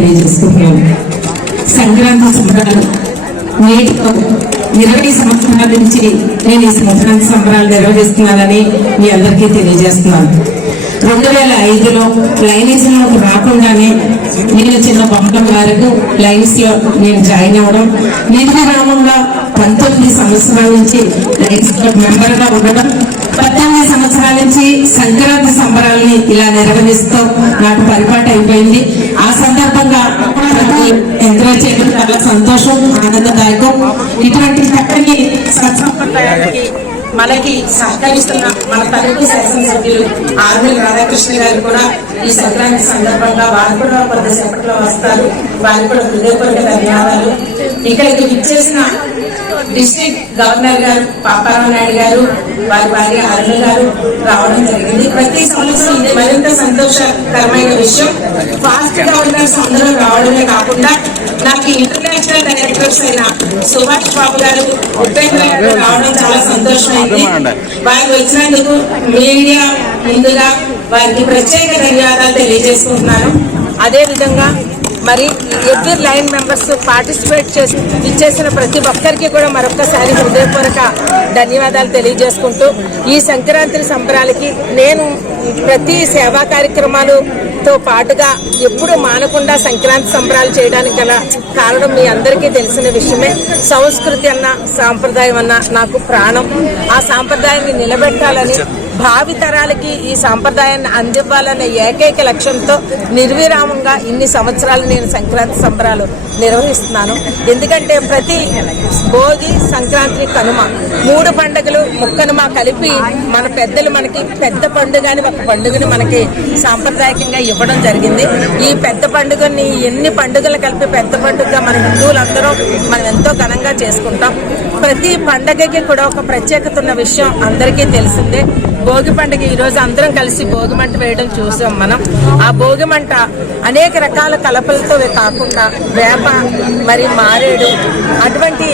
తెలియజేసుకుంటున్నాను. సంక్రాంతి సంబరాలు నేటితో 20 సంవత్సరాల నుంచి నేను ఈ సంక్రాంతి సంబరాలు నిర్వహిస్తున్నానని మీ అందరికీ తెలియజేస్తున్నాను. 2005లో లైనేజ్లోకి రాకుండానే నేను చిన్న బొమ్మల వరకు లైన్స్ లో నేను జాయిన్ అవ్వడం, నిర్విరామంగా 19 సంవత్సరాల నుంచి లైన్స్ క్లబ్ మెంబర్ గా ఉండడం, 18 సంవత్సరాల నుంచి సంక్రాంతి సంబరాలని ఇలా నిర్వహిస్తూ నాకు పరిపాటు అయిపోయింది. ఆ సందర్భంగా ఎంకరేజ్ చేయడం చాలా సంతోషం, ఆనందదాయకం. ఇటువంటి చక్కని సత్సంప్రదాయానికి మనకి సహకరిస్తున్న మన తల్లి శాసనసభ్యులు ఆర్మీ రాధాకృష్ణ గారు కూడా ఈ సంక్రాంతి సందర్భంగా వారు కూడా కొద్దిసేపట్లో వస్తారు. వారికి కూడా హృదయపూర్వక ధన్యవాదాలు. ఇక్కడికి విచ్చేసిన డిస్ట్రిక్ట్ గవర్నర్ గారు పాపారావు నాయుడు గారు, వారి భార్య అరుణ గారు రావడం జరిగింది. ప్రతి సంవత్సరం ఇది మరింత సంతోషకరమైన విషయం. ఫాస్ట్ గవర్నర్స్ అందరూ రావడమే కాకుండా నాకు ఇంటర్నేషనల్ డైరెక్టర్స్ అయిన సుభాష్ బాబు గారు, ఉపేంద్ర గారు రావడం చాలా సంతోషమైంది. వారికి వచ్చినందుకు మీడియా ముందుగా వారికి ప్రత్యేక ధన్యవాదాలు తెలియజేసుకుంటున్నాను. అదేవిధంగా మరి ఎవ్రీ లైన్ మెంబర్స్ పార్టిసిపేట్ ఇచ్చేసిన ప్రతి ఒక్కరికి కూడా మరొకసారి హృదయపూర్వక ధన్యవాదాలు తెలియజేసుకుంటూ ఈ సంక్రాంతి సంబరాలకి నేను ప్రతి సేవా కార్యక్రమాలతో పాటుగా ఎప్పుడు మానకుండా సంక్రాంతి సంబరాలు చేయడానికి గల కారణం మీ అందరికీ తెలిసిన విషయమే. సంస్కృతి అన్న సాంప్రదాయం అన్న నాకు ప్రాణం. ఆ సాంప్రదాయాన్ని నిలబెట్టాలని, భావి తరాలకి ఈ సాంప్రదాయాన్ని అందివ్వాలనే ఏకైక లక్ష్యంతో నిర్విరామంగా ఇన్ని సంవత్సరాలు నేను సంక్రాంతి సంబరాలు నిర్వహిస్తున్నాను. ఎందుకంటే ప్రతి భోగి, సంక్రాంతి, కనుమ 3 పండుగలు ముక్కనుమ కలిపి మన పెద్దలు మనకి పెద్ద పండుగ అని ఒక పండుగని మనకి సాంప్రదాయకంగా ఇవ్వడం జరిగింది. ఈ పెద్ద పండుగని ఎన్ని పండుగలు కలిపి పెద్ద పండుగగా మన హిందువులందరూ మనం ఎంతో ఘనంగా చేసుకుంటాం. ప్రతి పండుగకి కూడా ఒక ప్రత్యేకత ఉన్న విషయం అందరికీ తెలిసిందే. భోగి పండుగ ఈరోజు అందరం కలిసి భోగి మంట వేయడం చూసాం మనం. ఆ భోగి మంట అనేక రకాల కలపలతో కాకుండా వేప, మరి మారేడు, అటువంటి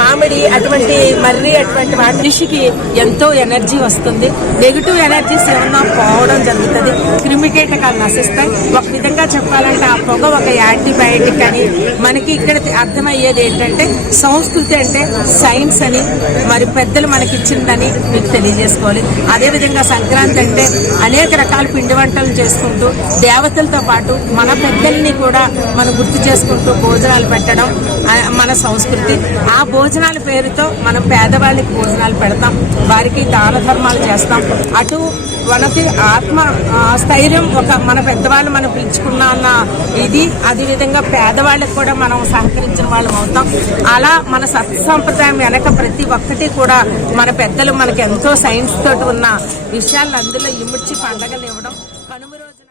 మామిడి, అటువంటి మర్రి, అటువంటి మనిషికి ఎంతో ఎనర్జీ వస్తుంది. నెగిటివ్ ఎనర్జీస్ ఏమన్నా పోవడం జరుగుతుంది, క్రిమికీటకాలు నశిస్తాయి. ఒక విధంగా చెప్పాలంటే ఆ పొగ ఒక యాంటీబయాటిక్ అని మనకి ఇక్కడ అర్థమయ్యేది ఏంటంటే సంస్కృతి అంటే సైన్స్ అని మరి పెద్దలు మనకిచ్చిందని మీకు తెలియజేసుకోవాలి. అదేవిధంగా సంక్రాంతి అంటే అనేక రకాల పిండి వంటలు చేసుకుంటూ దేవతలతో పాటు మన పెద్దల్ని కూడా మనం గుర్తు చేసుకుంటూ భోజనాలు పెట్టడం మన సంస్కృతి. ఆ భోజనాల పేరుతో మనం పేదవాళ్ళకి భోజనాలు పెడతాం, వారికి దాన ధర్మాలు చేస్తాం. అటు మనకి ఆత్మ స్థైర్యం, ఒక మన పెద్దవాళ్ళు మనం పిలుచుకున్న అన్న ఇది, అదేవిధంగా పేదవాళ్ళకి కూడా మనం సహకరించిన వాళ్ళం అవుతాం. అలా మన సత్సంప్రదాయం వెనక ప్రతి ఒక్కటి కూడా మన పెద్దలు మనకి ఎంతో సైన్స్ తోటి ఉన్న విషయాలు అందులో ఇమిడ్చి పండగలు ఇవ్వడం. కనుమ రోజు